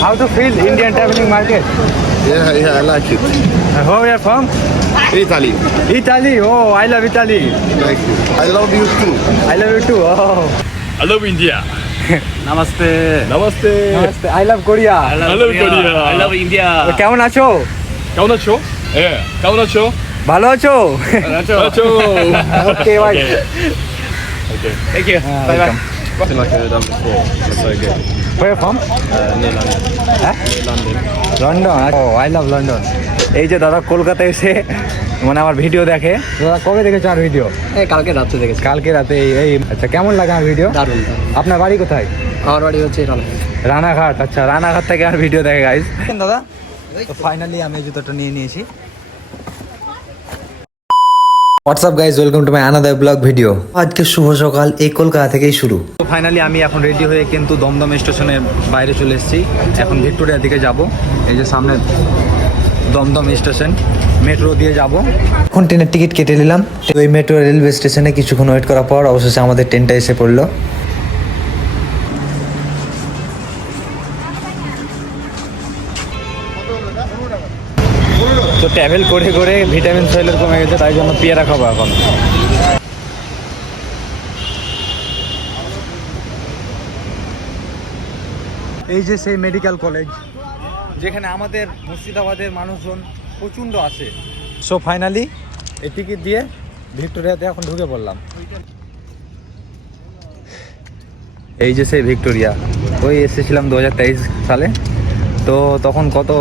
How to feel Indian traveling market? Yeah, I like it. Where you are from? Italy. Italy. Oh, I love Italy. Thank you. I love you too. I love you too. Oh. I love India. Namaste. Namaste. Namaste. I love Korea. I love Korea. I love India. কেমন আছো? কেমন আছো? কেমন আছো? ভালো আছো? আছো। আছো। Okay, bye. Okay. Thank you. Bye bye. Like I've done before. That's so good. Where you from? Near London. হ্যাঁ? London. লন্ডন। ও আই লাভ লন্ডন। এই যে দাদা কলকাতা এসে মানে আমার ভিডিও দেখে। দাদা কবে দেখেছো আমার ভিডিও? এই কালকে রাতে দেখেছি। কালকে রাতে এই আচ্ছা কেমন লাগে আমার ভিডিও? দারুণ। আপনার বাড়ি কোথায়? আমার বাড়ি হচ্ছে রানাঘাট। রানাঘাট। আচ্ছা রানাঘাট থেকে আর ভিডিও দেখে গাইস। দাদা তো ফাইনালি আমি জুতোটা নিয়ে নিয়েছি। WhatsApp guys, welcome to my another blog video. আজকে শুভ সকাল এই কলকাতা থেকেই শুরু। তো ফাইনালি আমি এখন রেডি হয়ে কিন্তু দমদম স্টেশনের বাইরে চলে এসেছি। এখন ভিক্টোরিয়ার দিকে যাব। এই যে সামনে দমদম স্টেশন, মেট্রো দিয়ে যাব। এখন ট্রেনের টিকিট কেটে নিলাম। ওই মেট্রো রেলওয়ে স্টেশনে কিছুক্ষণ ওয়েট করার পর অবশেষে আমাদের ট্রেনটা এসে পড়লো। তো ট্রাভেল করে করে ভিটামিন সেলের কমে গেছে, তাই জন্য পেয়ারা খাবো এখন। এই যে সেই মেডিকেল কলেজ যেখানে আমাদের মুর্শিদাবাদের মানুষজন প্রচণ্ড আসে। সো ফাইনালি এই টিকিট দিয়ে ভিক্টোরিয়াতে এখন ঢুকে পড়লাম। এই যে সেই ভিক্টোরিয়া, ওই এসেছিলাম 2023 সালে। তো তখন কত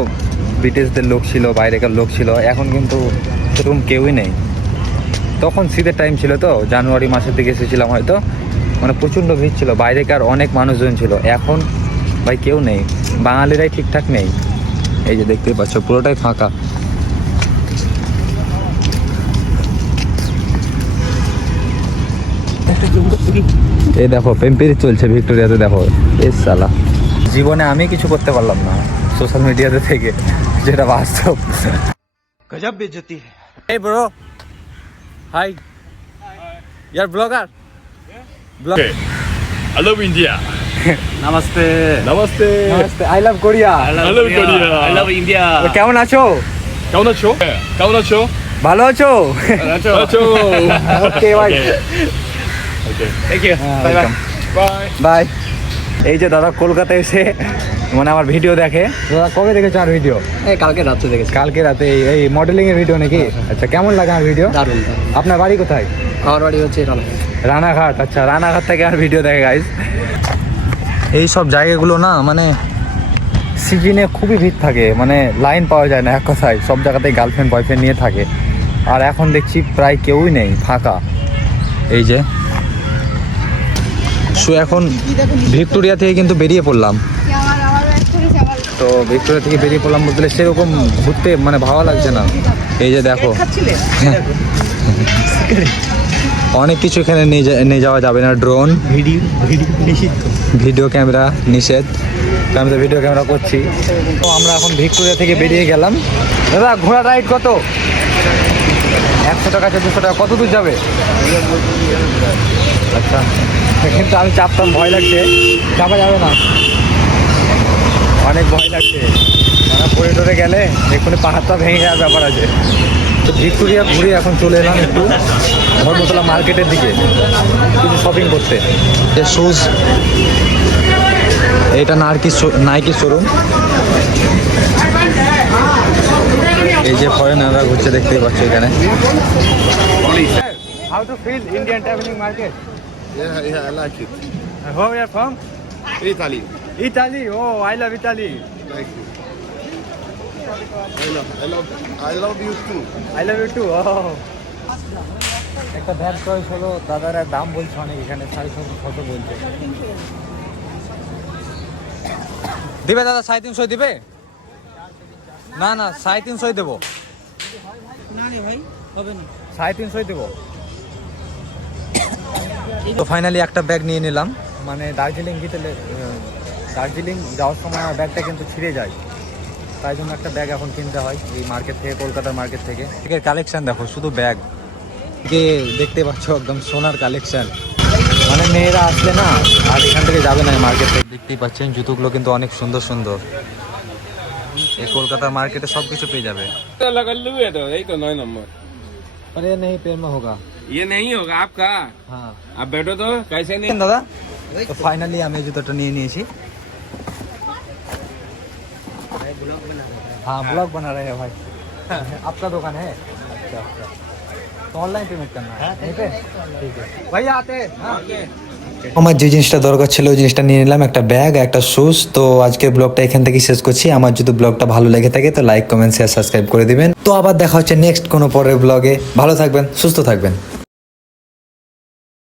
ব্রিটিশদের লোক ছিল, বাইরেকার লোক ছিল। এখন কিন্তু সেরকম কেউই নেই। তখন শীতের টাইম ছিল, তো জানুয়ারি মাসের দিকে এসেছিলাম হয়তো, মানে প্রচণ্ড ভিড় ছিল, বাইরেকার অনেক মানুষজন ছিল। এখন ভাই কেউ নেই, বাঙালিরাই ঠিকঠাক নেই। এই যে দেখতেই পাচ্ছ পুরোটাই ফাঁকা। এই দেখো পেম্পিরি চলছে ভিক্টোরিয়াতে, দেখো এস সালা। জীবনে আমি কিছু করতে পারলাম না সোশ্যাল মিডিয়াতে থেকে, যেটা বাস্তব। গজব বেজতি। এই ব্রো, হাই, ইয়ার blogger. Okay. I love India. Namaste. Namaste. নমস্তে, I love Korea. I love Korea. I love India. কেমন আছো? কেমন আছো? কেমন আছো? ভালো আছো? আছো। আছো। Okay bye. Okay. Thank you. Bye bye. Bye. Bye. এই যে দাদা কলকাতা এসে মানে আমার ভিডিও দেখে। দাদা কবে দেখেছো আমার ভিডিও? এই কালকে রাতে দেখেছি। কালকে রাতে। এই মডেলিং এর ভিডিও নাকি? আচ্ছা কেমন লাগে আমার ভিডিও? দারুণ। আপনার বাড়ি কোথায়? আমার বাড়ি হচ্ছে রানাঘাট। রানাঘাট। আচ্ছা রানাঘাট থেকে আর ভিডিও দেখে গাইস। এই সব জায়গাগুলো না মানে সিজনে খুবই ভিড় থাকে, মানে লাইন পাওয়া যায় না এক কথায়। সব জায়গাতেই গার্লফ্রেন্ড বয়ফ্রেন্ড নিয়ে থাকে। আর এখন দেখছি প্রায় কেউই নেই, ফাঁকা। এই যে সো এখন ভিক্টোরিয়া থেকে কিন্তু বেরিয়ে পড়লাম। তো ভিক্টোরিয়া থেকে বেরিয়ে পড়লাম বলতে সেরকম ঘুরতে মানে ভালো লাগছে না। এই যে দেখো অনেক কিছু এখানে নিয়ে যাওয়া যাবে না। ড্রোন, ভিডিও ক্যামেরা নিষেধ। আমি তো ভিডিও ক্যামেরা করছি। তো আমরা এখন ভিক্টোরিয়া থেকে বেরিয়ে গেলাম। দাদা ঘোড়া রাইড কত? 100 টাকা, 200 টাকা। কত দূর যাবে? আচ্ছা, কিন্তু আমি চাপতাম, ভয় লাগছে। চাপা যাবে না, অনেক ভয় লাগছে। মানে করিডোরে গেলে এক্ষুনি পাহাড়টা ভেঙে যাওয়ার ব্যাপার আছে। তো ভিক্টোরিয়া ঘুরে এখন চলে এলাম একটু ধর্মতলা মার্কেটের দিকে কিছু শপিং করতে। যে শুজ, এটা নাইকি শোরুম। এই যে ফরেনাররা ঘুরছে, দেখতেই পাচ্ছ এখানে। How to feel Indian traveling market? Yeah, I like it. Where you are from? Italy. Italy. Oh, I love Italy. Thank you. I love you too. I love you too. Oh. একটা bag choice হলো, দাদারা দাম বলছে অনেক, এখানে 750 বলছে। দিবে দাদা? 350 দিবে? না না 350 দেবো। না রে ভাই, হবে না। 350 দেবো। তো ফাইনালি একটা ব্যাগ নিয়ে নিলাম। মানে দার্জিলিং যাওয়ার সময় আমার ব্যাগটা কিন্তু ছিঁড়ে যায়, তাই জন্য একটা ব্যাগ এখন কিনতে হয় এই মার্কেট থেকে, কলকাতার মার্কেট থেকে। ব্যাগের কালেকশন দেখো, শুধু ব্যাগ দেখতে পাচ্ছ, একদম সোনার কালেকশন। মানে মেয়েরা আসলে না আর এখান থেকে যাবে না মার্কেটে। দেখতেই পাচ্ছেন জুতোগুলো কিন্তু অনেক সুন্দর সুন্দর। এই কলকাতার মার্কেটে সব কিছু পেয়ে যাবে। लगा है तो यही तो 9 नंबर। अरे नहीं पेड़ में होगा। ये नहीं होगा आपका। हाँ आप बैठो तो कैसे नहीं। দাদা তো ফাইনালি আমি জুতোটা নিয়ে নিয়েছি। हाँ ब्लॉग बना रहे हैं भाई। आपका दुकान है? अच्छा अच्छा तो ऑनलाइन पेमेंट करना है यहीं पे? ठीक है भैया आते हैं। हाँ আমার যে জিনিসটা দরকার ছিল ওই জিনিসটা নিয়ে নিলাম, একটা ব্যাগ, একটা শুজ। তো আজকের ব্লগটা এখান থেকে শেষ করছি। আমার যদি ব্লগটা ভালো লেগে থাকে তো লাইক, কমেন্ট, শেয়ার, সাবস্ক্রাইব করে দিবেন। তো আবার দেখা হচ্ছে নেক্সট কোনো পরের ব্লগে। ভালো থাকবেন, সুস্থ থাকবেন।